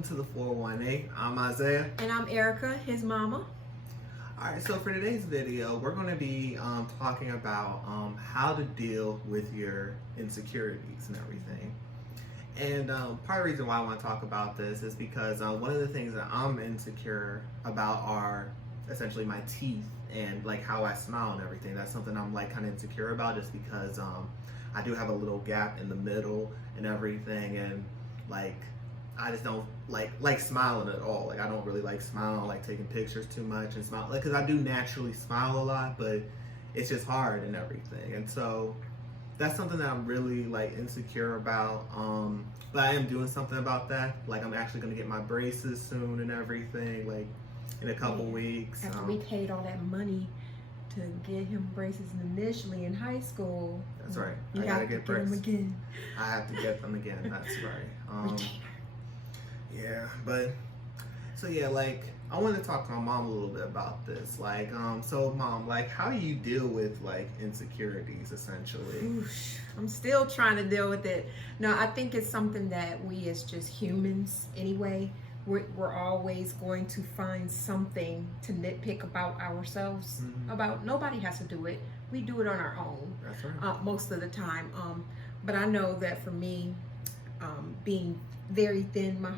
welcome to the 418. I'm Isaiah. And I'm Erica, his mama. Alright, so for today's video, we're going to be talking about how to deal with your insecurities and everything. And part of the reason why I want to talk about this is because one of the things that I'm insecure about are essentially my teeth and like how I smile and everything. That's something I'm like kind of insecure about, just because I do have a little gap in the middle and everything, and like I just don't like smiling at all. Like I don't really like smiling, like taking pictures too much and smile, like, because I do naturally smile a lot, but it's just hard and everything. And so that's something that I'm really like insecure about. But I am doing something about that. Like I'm actually gonna get my braces soon and everything, like in a couple weeks. After we paid all that money to get him braces initially in high school. That's right. You I have gotta to get get them braces again. I have to get them again. That's right. Retainer. Yeah, but so yeah, like I want to talk to my mom a little bit about this. Like, so mom, like, how do you deal with like insecurities essentially? Oosh, I'm still trying to deal with it. No, I think it's something that we as just humans anyway, we're always going to find something to nitpick about ourselves. About nobody has to do it. We do it on our own. That's right. Most of the time. But I know that for me, being very thin my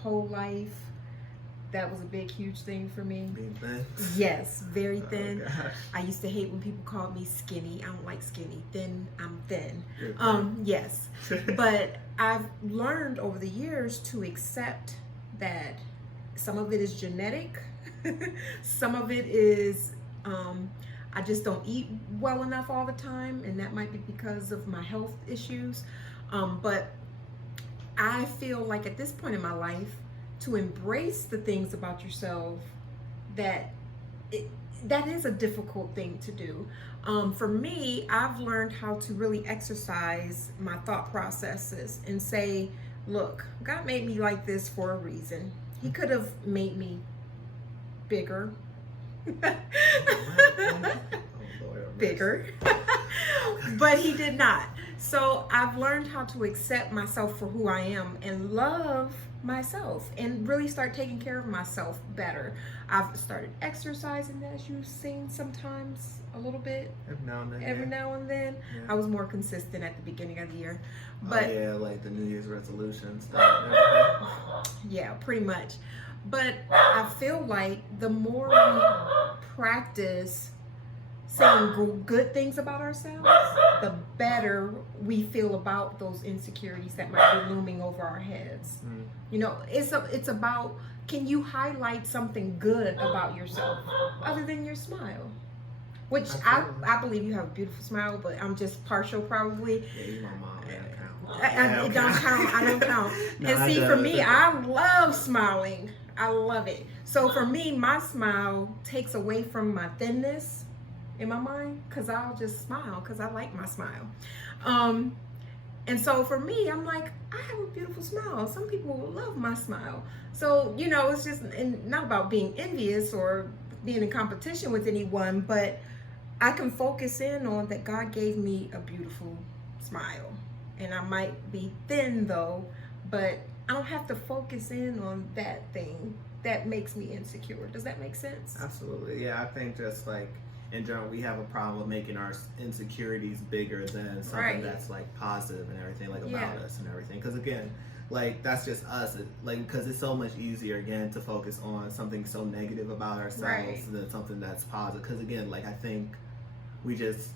whole life, that was a big, huge thing for me. Being thin? Yes, very thin. Oh, gosh. I used to hate when people called me skinny. I don't like skinny. Thin, I'm thin. You're thin. Yes. But I've learned over the years to accept that some of it is genetic. Some of it is I just don't eat well enough all the time, and that might be because of my health issues. But I feel like at this point in my life, to embrace the things about yourself, that is a difficult thing to do. For me, I've learned how to really exercise my thought processes and say, look, God made me like this for a reason. He could have made me bigger. Bigger. But he did not. So I've learned how to accept myself for who I am and love myself and really start taking care of myself better. I've started exercising, as you've seen, sometimes a little bit. Every now and then. Yeah. I was more consistent at the beginning of the year. But yeah, like the New Year's resolution stuff. yeah, pretty much. But I feel like the more we practice saying good things about ourselves, the better we feel about those insecurities that might be looming over our heads. You know, it's about, can you highlight something good about yourself other than your smile? Which I believe you have a beautiful smile, but I'm just partial probably. Yeah, you my mom. I don't count. I don't count. No, And see, for me, I love smiling. I love it. So for me, my smile takes away from my thinness in my mind, because I'll just smile because I like my smile. And so for me, I'm like, I have a beautiful smile. Some people will love my smile. So, you know, it's just not about being envious or being in competition with anyone, but I can focus in on that God gave me a beautiful smile. And I might be thin though, but I don't have to focus in on that thing that makes me insecure. Does that make sense? Absolutely. Yeah, I think just like in general, we have a problem with making our insecurities bigger than something that's like positive and everything, like about us and everything. Because again, like that's just us. Because it's so much easier again to focus on something so negative about ourselves than something that's positive. Because again, like I think we just,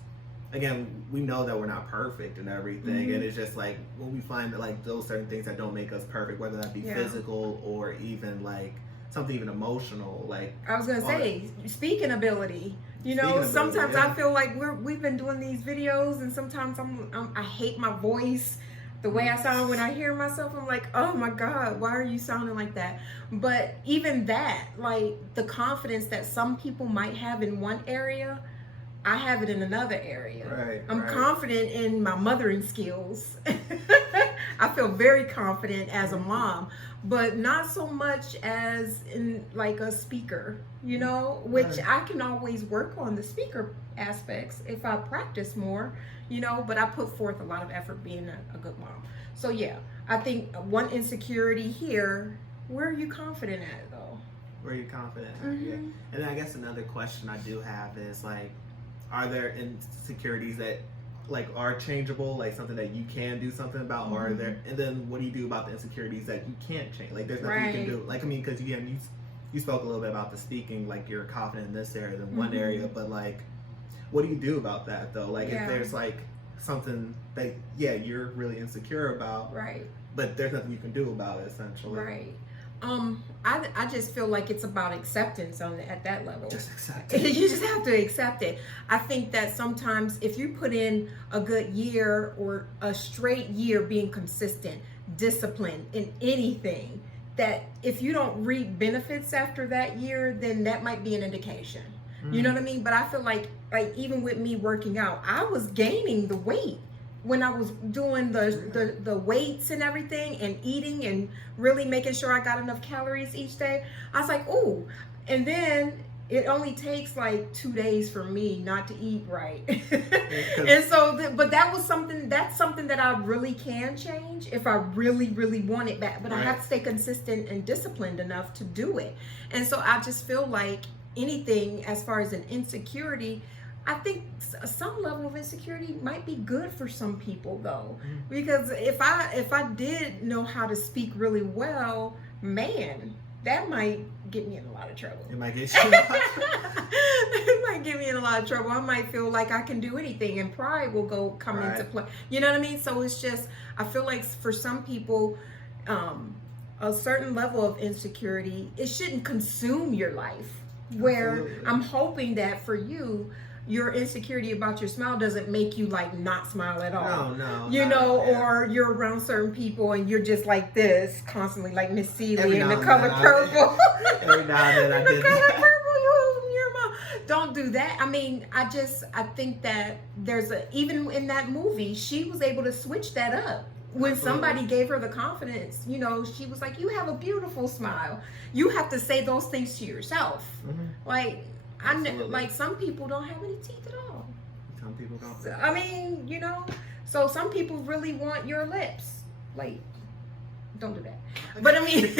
again, we know that we're not perfect and everything, and it's just like when we find that like those certain things that don't make us perfect, whether that be physical or even like something even emotional, like I was gonna say speaking ability. You know, sometimes I feel like we've been doing these videos, and sometimes I hate my voice, the way I sound when I hear myself. I'm like, oh my God, why are you sounding like that? But even that, like the confidence that some people might have in one area, I have it in another area. I'm confident in my mothering skills. I feel very confident as a mom, but not so much as in like a speaker, you know, which I can always work on the speaker aspects if I practice more, you know, but I put forth a lot of effort being a good mom. So yeah, I think one insecurity here where are you confident at though? Where are you confident at? Yeah. And then I guess another question I do have is like, are there insecurities that like are changeable, like something that you can do something about, or are there? And then what do you do about the insecurities that you can't change? Like there's nothing you can do. Like I mean, because you spoke a little bit about the speaking, like you're confident in this area than one area, but like, what do you do about that though? Like if there's like something that you're really insecure about, right? But there's nothing you can do about it, essentially, right? I just feel like it's about acceptance at that level. Just accept it. You just have to accept it. I think that sometimes if you put in a good year or a straight year being consistent, disciplined in anything, that if you don't reap benefits after that year, then that might be an indication. You know what I mean? But I feel like even with me working out, I was gaining the weight when I was doing the weights and everything and eating and really making sure I got enough calories each day. I was like, ooh. And then it only takes like 2 days for me not to eat right. And so, but that's something that I really can change if I really, really want it back. But I have to stay consistent and disciplined enough to do it. And so I just feel like anything as far as an insecurity, I think some level of insecurity might be good for some people though, because if I did know how to speak really well, man, that might get me in a lot of trouble. It might get you. It might get me in a lot of trouble. I might feel like I can do anything, and pride will come into play. You know what I mean? So it's just, I feel like for some people, a certain level of insecurity, it shouldn't consume your life. Where Absolutely. I'm hoping that for you, your insecurity about your smile doesn't make you like not smile at all. No. You know, or you're around certain people and you're just like this constantly, like Miss Seeley in the color purple. Every now and then I did color that. purple, you your mom. Don't do that. I mean, I think that even in that movie, she was able to switch that up. When somebody gave her the confidence, you know, she was like, you have a beautiful smile. You have to say those things to yourself. Like, like some people don't have any teeth at all. Some people don't. So, I mean, you know, so some people really want your lips. Like, don't do that. But I mean,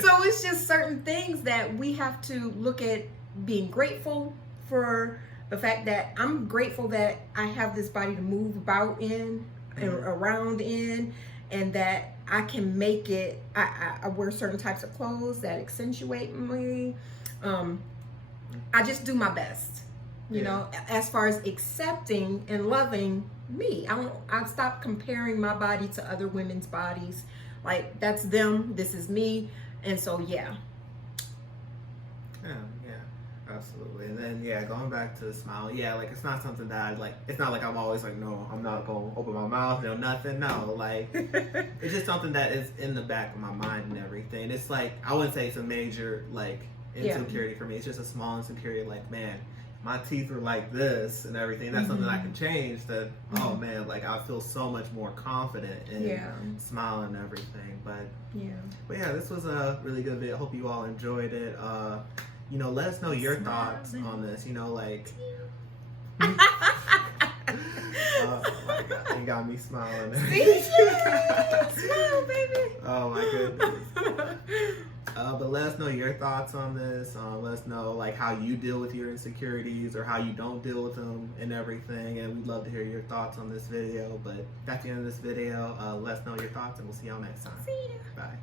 so it's just certain things that we have to look at being grateful for the fact that I'm grateful that I have this body to move about in. Around in, and that I can make it. I wear certain types of clothes that accentuate me. I just do my best, you know, as far as accepting and loving me. I stop comparing my body to other women's bodies. Like, that's them, this is me. And so yeah, absolutely. And then going back to the smile, like it's not something that I like. It's not like I'm always like, no, I'm not gonna open my mouth, nothing. No, like it's just something that is in the back of my mind and everything. It's like, I wouldn't say it's a major like insecurity for me. It's just a small insecurity. Like, man, my teeth are like this and everything. That's something I can change. That oh man, like I feel so much more confident in smiling and everything. But this was a really good video. I hope you all enjoyed it. You know, let us know your thoughts on this. You know, like, oh my God, you got me smiling. Smile, baby. Oh my goodness. But let us know your thoughts on this. Let us know like how you deal with your insecurities or how you don't deal with them and everything. And we'd love to hear your thoughts on this video. But that's the end of this video. Let us know your thoughts, and we'll see y'all next time. See ya. Bye.